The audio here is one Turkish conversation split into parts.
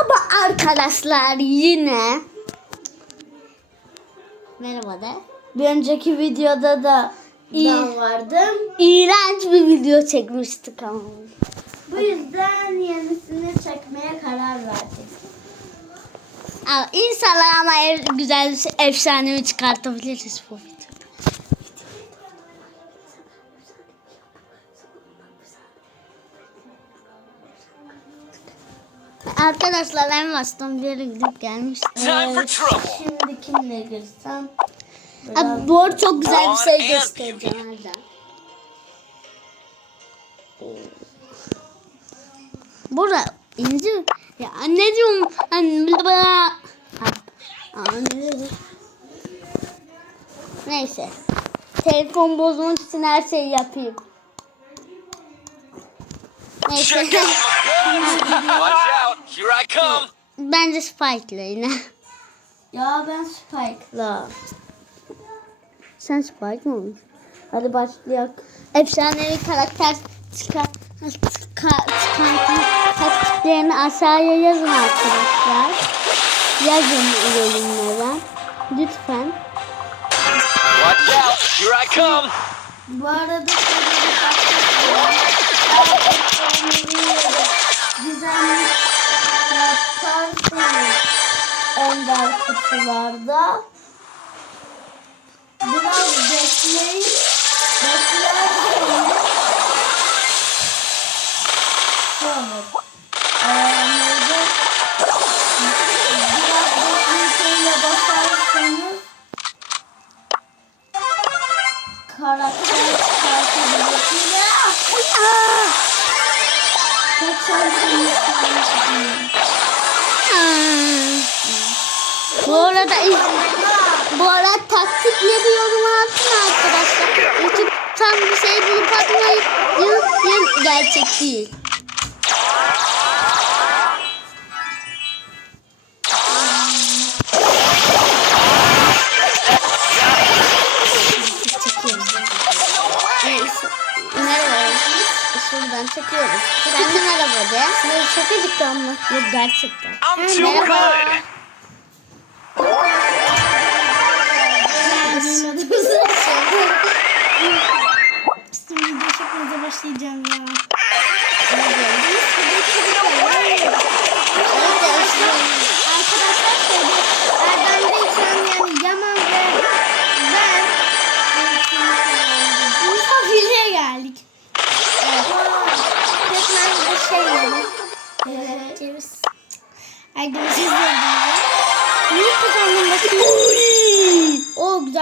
Merhaba arkadaşlar yine. Merhaba de. Bir önceki videoda da İyi. ben vardım. İğrenç bir video çekmiştik ama. Bu yüzden yenisini çekmeye karar verdik. Ama inşallah ama ev, güzel efsanevi çıkartabiliriz bu videoda. Arkadaşlar en baştan bir yere gidip gelmiştim. Time for trouble. Şimdi kimle girsem? Abi bu arada çok güzel bir şey göstereceğim Arda. Bura ince. Ya anne diyorum. Anne baba. Anne. Neyse. Telefon bozmak için her şeyi yapayım. Neyse. Here I come. Bence Spike'la yine. Ya ben Spike'la. Sen Spike mi olmuş? Hadi başlayalım. Efsanevi karakter çıkar çıkar çıkartın taktiklerini aşağıya yazın arkadaşlar. Yazın yorumlara. Lütfen. Watch out. Here I come. Bu arada. Güzel yaparsanız ender kutularda. Biraz bekleyin. Beklerseniz şu bu arada taktikleri yoruma atın arkadaşlar. YouTube'dan bir şey bulup atmayın. Yıl, yıl gerçek değil. Şuradan çekiyoruz. Sen de merhaba de. Sen şakacıktan mı? Yok gerçekten. I'm too Merhaba. good. Şimdi video çekmeye başlayacağım ya. Arkadaşlar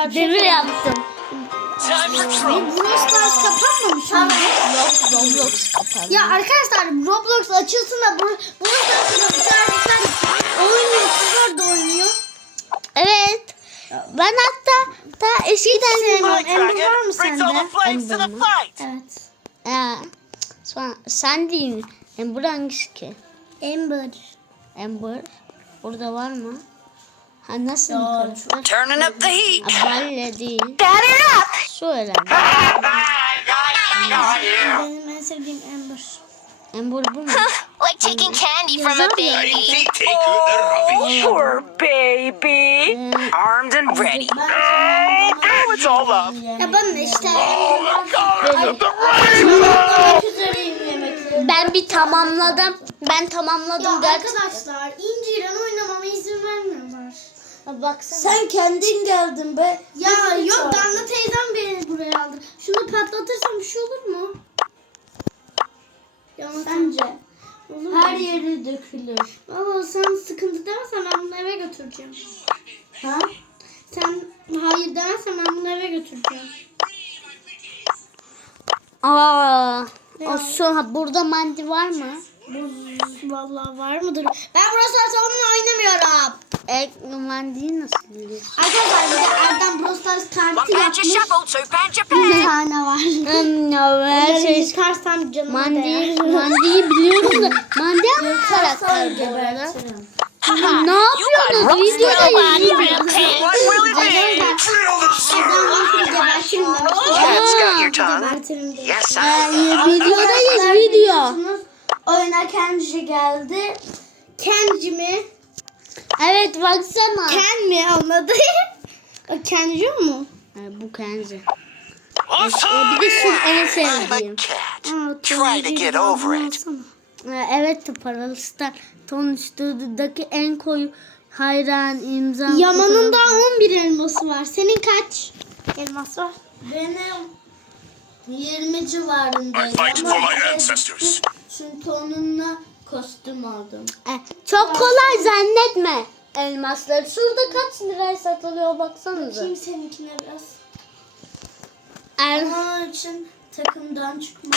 güzel bir şey. Demir yaptım. Brawl Stars kapanmamış mı? Roblox kapandı. Ya arkadaşlar Roblox açılsın da bu Brawl Stars'da bir tane oynuyor. Kızlar da oynuyor. Evet. Ben hatta da eskiden sevmiyorum. Ember var mı sende? Ember fight. Evet. Ya, sen, sen değil mi? Ember hangisi ki? Ember. Ember. Burada var mı? Ha nasıl yukarı? Turning up the heat. Balle değil. İt up. Su herhalde. Benim en sevdiğim Ember. Ember bu mu? Like taking candy from a baby. Oh, poor baby. Armed and ready. Now it's all up. Ya ben işte. Çok üzereyim yemekleri. Ben bir tamamladım. Ben Ya tamamladım. Gerçekten. arkadaşlar İnci ile oynamama izin vermiyorlar. Baksana. Sen kendin geldin be. Ya yok Damla teyzem beni buraya aldı. Şunu patlatırsam bir şey olur mu? Ya Sence? Her yeri dökülür. Baba sen sıkıntı demezsen ben bunu eve götüreceğim. Ha? Sen hayır demezsen ben bunu eve götüreceğim. Aa, o su burada mandi var mı? Vallahi var mıdır? Ben burası onunla oynamıyorum. E, mandiyi nasıl biliyorsun? Arkadaşlar bir de Erdem Brawl Stars One kartı yapmış. Bir tane var. Hmm, ya, her şey yıkarsam canıma Mandiyi, mandiyi biliyorum da mandi hangi karakter bu arada? Ne yapıyorsunuz? Videodayız video. What will it be? Cat's got your tongue. Gebertirim diye. Yes, I. Ee, videodayız video. Oyuna kendisi geldi. Kendi emoji mi? Evet baksana. Ken mi anladı? o Kenju mu? Ha, bu Kenzi. Awesome! Bir de şu en sevdiğim. Try to get over it. Evet paralı star. Ton Stüdyo'daki en koyu hayran imza. Yaman'ın da 11 elması var. Senin kaç elmas var? Benim 20 civarındaydı. fight for my ancestors. Çünkü onunla kostüm aldım. E, çok kolay zannetme. Elmaslar. Şurada kaç liraya satılıyor baksanıza. Kim seninkine biraz? Er, Onun için takımdan çıkmam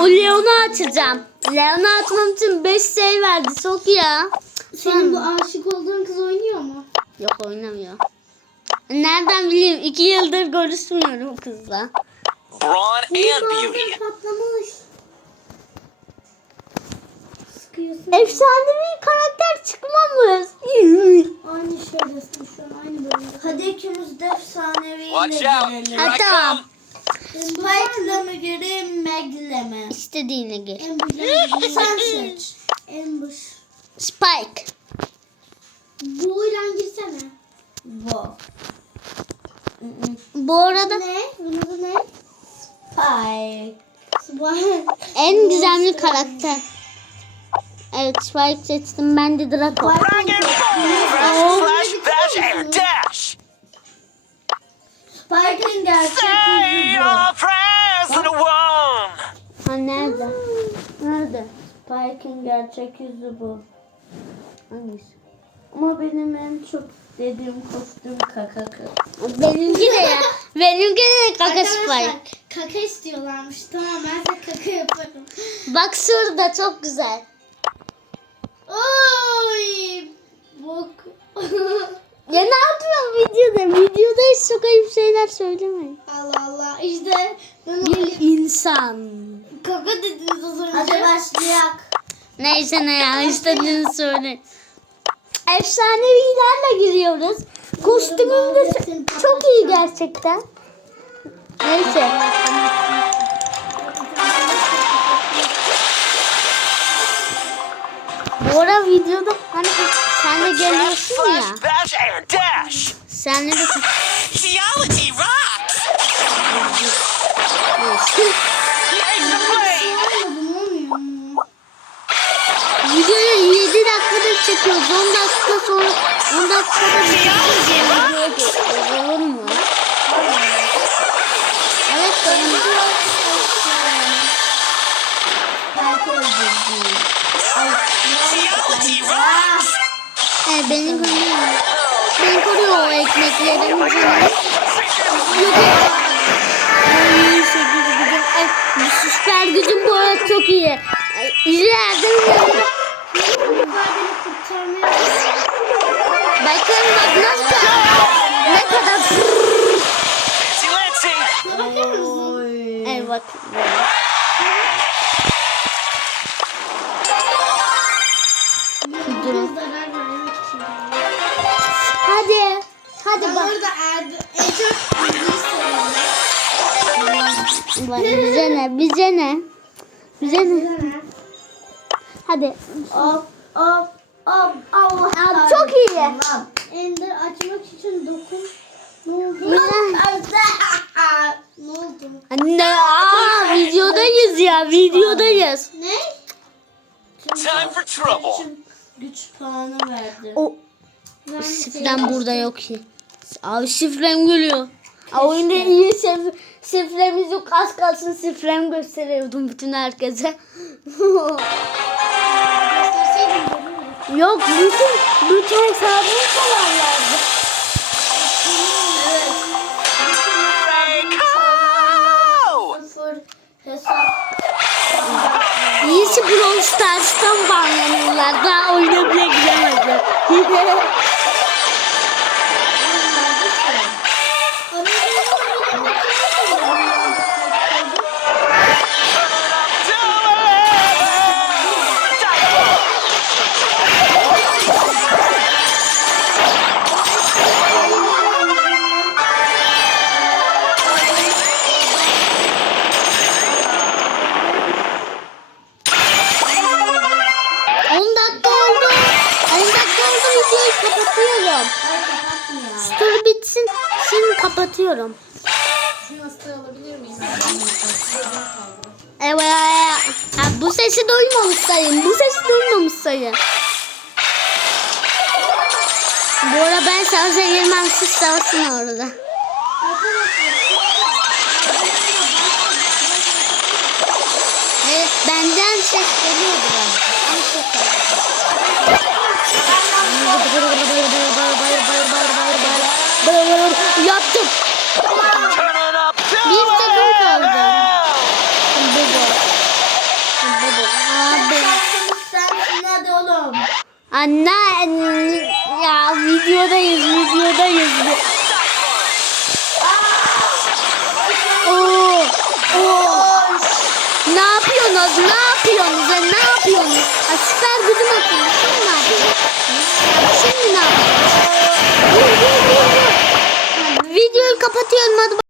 o Leon'u açacağım. Leon'u açmam için 5 şey verdi. Çok ya. Senin bu aşık olduğun kız oynuyor mu? Yok oynamıyor. Nereden bileyim? İki yıldır görüşmüyorum kızla. Brawn and beauty. Sıkıyorsun. Efsanevi karakter çıkmamış. Aynı şeydesin şu an aynı bölümde. Hadi ikimiz de efsaneviyle Watch out! girelim. Here I Hatta- come. Spike'la mı gireyim, Meg'le mi? İstediğine gir. Amber'la Sen seç. Amber. Spike. Bu'yla girsene. Bu. Bu arada Ne? Bunun adı ne? Spike. Spike. en gizemli karakter. Evet Spike seçtim. Ben de Draco. Dragon Ball! Flash, bash, air dash! Spike'ın gerçek yüzü bu. your prayers and one! Ha nerede? Nerede? Spike'ın gerçek yüzü bu. Hangisi? Ama benim en çok dediğim kostüm kaka kız. Benimki de ya. Benimki de kaka Spike. kaka istiyorlarmış. Tamam ben de kaka yaparım. Bak şurada çok güzel. Oy! Bok. Ya ne yapıyorsun videoda? Videoda hiç çok ayıp şeyler söylemeyin. Allah Allah. İşte ben Bir insan. kaka dediniz az önce. Hadi başlayak. Neyse ne ya istediğini söyle. Efsanevilerle giriyoruz. Kostümüm de çok iyi gerçekten. Neyse. Bu ara videoda hani sen de geliyorsun ya. Senle de Geology rocks! Videoyu 7 dakikadır çekiyoruz. 10 dakika sonra 10 dakikada bir videoya geçiyoruz. Olur mu? Evet benim Belki öldürdüm. Evet beni koruyor. Beni koruyor o ekmeklerin canı. Yok. Ay, süper gücüm bu arada çok iyi. Ay, Bakın bak nasıl? Ne kadar mısın? Evet Bak bize ne? Bize ne? Bize ne? Hadi. Hop hop hop Allah Aa, çok iyi. Tamam. Ender açmak için dokun. Ne oldu? Ne? oldu? Anne aa videodayız ya videodayız. Ne? Time for trouble! Güç puanı verdi. O Ben şifrem burada yok ki. Abi şifrem geliyor. Aa, oyunda iyi şif şifremiz yok az kalsın şifrem gösteriyordum bütün herkese. Yok bütün bütün hesabımı çalarlardı. Evet. İyisi Brawl Stars'tan banlanırlar. Daha oyuna bile giremedi. Bitsin. Şimdi kapatıyorum. Şu yastığı alabilir miyim? Evet. Ha, bu sesi duymamış sayın. Bu sesi duymamış sayın. Bu arada ben savaşa girmem. Siz savaşın orada. Evet, benden ses geliyor biraz. Ama çok az. Yaptım. Turn it Yaptım. Bir takım kaldı. Baba. Baba. Abi. Sen ne oğlum? Anne, anne ya videodayız videodayız. Oo, oo. Ne yapıyorsunuz? Ne yapıyorsunuz? Ne yapıyorsunuz? Asıklar gudum atıyorsunuz. Ne yapıyorsunuz? Şimdi ne yapıyorsunuz? videoyu kapatıyorum hadi.